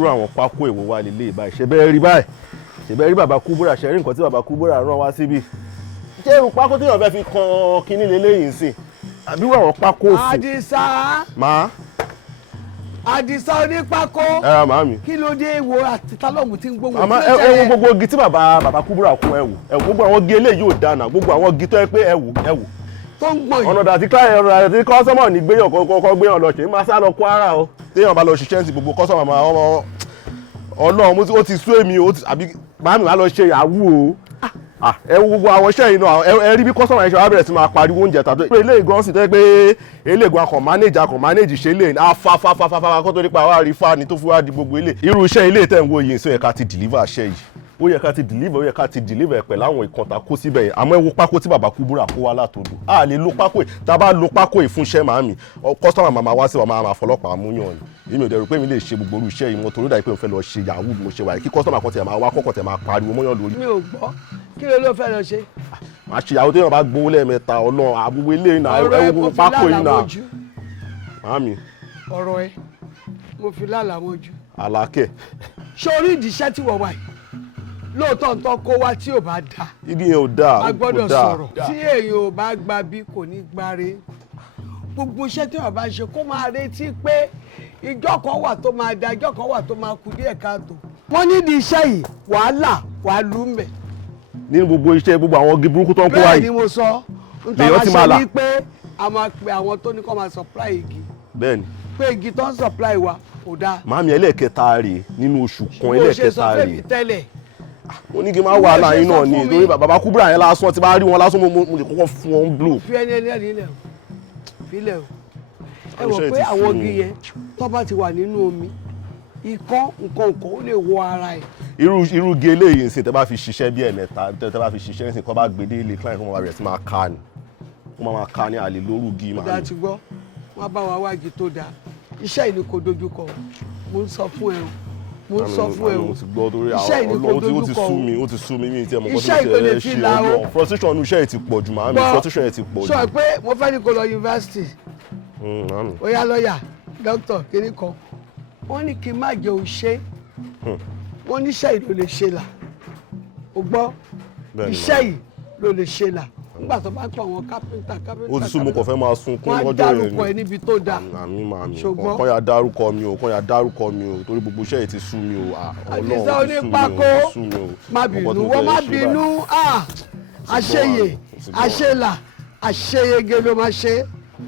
irú àwọn pákó èwo wá lélẹ̀ báyìí ṣe bẹ́ẹ̀ rí báyìí ṣe bẹ́ẹ̀ rí bàbá Kúbúrà ṣe rí nǹkan tí bàbá Kúbúrà rán wá síbí ṣé irú pákó tí èèyàn fẹ́ fi kan kinní lélẹ́yìn sí àbí irú àwọn pákó òsì. Adisa. Máa. Adisa Onipako. Ẹ ra màámi. Kí ló dé wo àti tálọ́mù tí ń gbóhùn. Àmọ́ ẹ wo gbogbo igi tí bàbá Kúbúrà kún ẹ wò gbogbo àwọn igi eléyìí ò dáná gbogbo àwọn igi tó yẹ pé ẹ wò. Tó ń gbọ̀n yìí. ọ̀nà dàtí kọ́sọ́mọ̀ ní gbéyàn kọ́kọ́ gbéyàn lọ ṣe máa sá lọ Kwara o téèyàn bá lọ ṣiṣẹ́ sí gbogbo kọ́sọ́mọ̀ máa ọmọ Ọlọ́run ó ti sú èmi àbí màámi wá lọ ṣe ìyàwó o ẹ wo gbogbo àwọn iṣẹ́ yìí náà ẹ rí bí kọ́sọ́mọ̀ yẹn ṣe wá bẹ̀rẹ̀ sí máa pariwo oúnjẹ tàbí pé eléyìí gan sì tẹ́ pé eléègùn akọ̀ manage ṣe lè afáfáfáfá kó tó nípa wá rí fáàní tó fi wá di gbogbo ilé irú iṣẹ́ ilé tẹ̀ ń wo yìí sọ yẹ ká ti deliver iṣẹ́ yìí ó yẹ ká ti deliver pẹ̀lú àwọn ìkọ̀ntà kó síbẹ̀ yìí àmọ́ ẹ wo pákó tí bàbá Kúbúrà kó wá látòdò a lè lo pákó yìí tá a bá lo pákó yìí fún iṣẹ́ màámi kọ́sọ́mà máa wá sí wa máa fọlọ́pàá múyàn ni èmi ò dẹ̀ rò pé mi lè ṣe gbogbo irú iṣẹ́ yìí mo torí dàbí pé mo fẹ́ lọ ṣe yahoo mo ṣe wáyé kí kọ́sọ́mà kan tẹ̀ máa wá kọ́kọ́ tẹ̀ máa pariwo mọ́yàn lórí. mi ò gbọ́ kí ló fẹ́ lọ ṣe. màá ṣe ìyàwó téèyàn bá gbowó lẹ́ẹ̀mẹ́ta Ọlọ́run àbúgbó ilé yìí náà ẹ wo pákó yìí náà màámi. ọ̀rọ̀ ẹ mo fi lálàmójú. Àlàkẹ́. ṣé orí ìdíṣẹ́ tí wọ́n wà yìí lóòótọ́ ń tọ́ kó wá tí ò bá dáa. igi yẹn ò dáa. a gbọ́dọ̀ sọ̀rọ̀ tí èèyàn ò bá gba bí kò ní gbáre gbogbo iṣẹ́ tí wọ́n bá ṣe kó máa retí pé ìjọ kan wà tó máa da ìjọ kan wà tó máa kú díẹ̀ káàtó. wọ́n nídìí iṣẹ́ yìí wàá lù mẹ́. nínú gbogbo iṣẹ́ gbogbo àwọn igi burúkú tó ń kó wáyé. bẹ́ẹ̀ ni mo sọ lèyàn ti máa là. nítorí pé a máa pe àwọn tó ní kó máa supply igi. bẹ́ẹ̀ni. pé igi tó ń supply wa kò dáa. màámi ẹlẹ́ẹ̀kẹta rèé nínú oṣù kan ẹlẹ́ẹ̀kẹta rèé. mo ní kí n máa wà láyé náà ni torí bàbá Kúbúrà yẹn lásán tí bá rí wọn lásán mo lè kọ́kọ́ fún wọn blue. fi ẹni ilẹ̀ o filẹ̀ o ẹ wọ̀ pé àwọn igi yẹn tó bá ti wà nínú omi ikọ́ nǹkan ó lè wọ ara ẹ̀. irú igi eléyìí nsìn tẹ́ bá fi ṣiṣẹ́ bí ẹ̀mẹ́ta tẹ́ bá fi ṣiṣẹ́ nsìn kọ́ bá gbèdé ilé client fún wọn rẹ̀ tí máa ká ni wọ́n máa ká ní àlè lóru igi màá ní. ìdá ti gbọ́ wọ́n bá wa wá igi tó dáa iṣẹ́ ìní kò dojú kọ mo ń sọ fún ẹ o mo ń sọ fún ẹ o iṣẹ́ ìní kò dojú kọ o ó ti sú mi mi tí ẹ mọ̀ kó iṣẹ́ ìní kò lè fi la o frustration nu iṣẹ́ yìí ti pọ̀ jù màámi frustration yìí ti pọ̀ jù. sọ pé mo fẹ́ ní kó lọ yunifásitì ó yá lọ́ọ̀yà dókítà kínní kan wọ́n ní kí n má jẹ́ òṣè wọ́n ní iṣẹ́ yìí ló lè ṣe là ó gbọ́ iṣẹ́ yìí ló lè ṣe là nígbà tó bá pọ̀ àwọn kápẹ́ńtà ó ti sún mo kàn fẹ́ máa sunkún lọ́jọ́ yẹn wọ́n á dárúkọ ẹ níbi tó dáa ṣùgbọ́n kàn yà dárúkọ mi o torí gbogbo iṣẹ́ yìí ti sú mi o Adisa Onipako má bínú wọ́n má bínú àṣeyè àṣelà àṣeyege ló máa ṣe.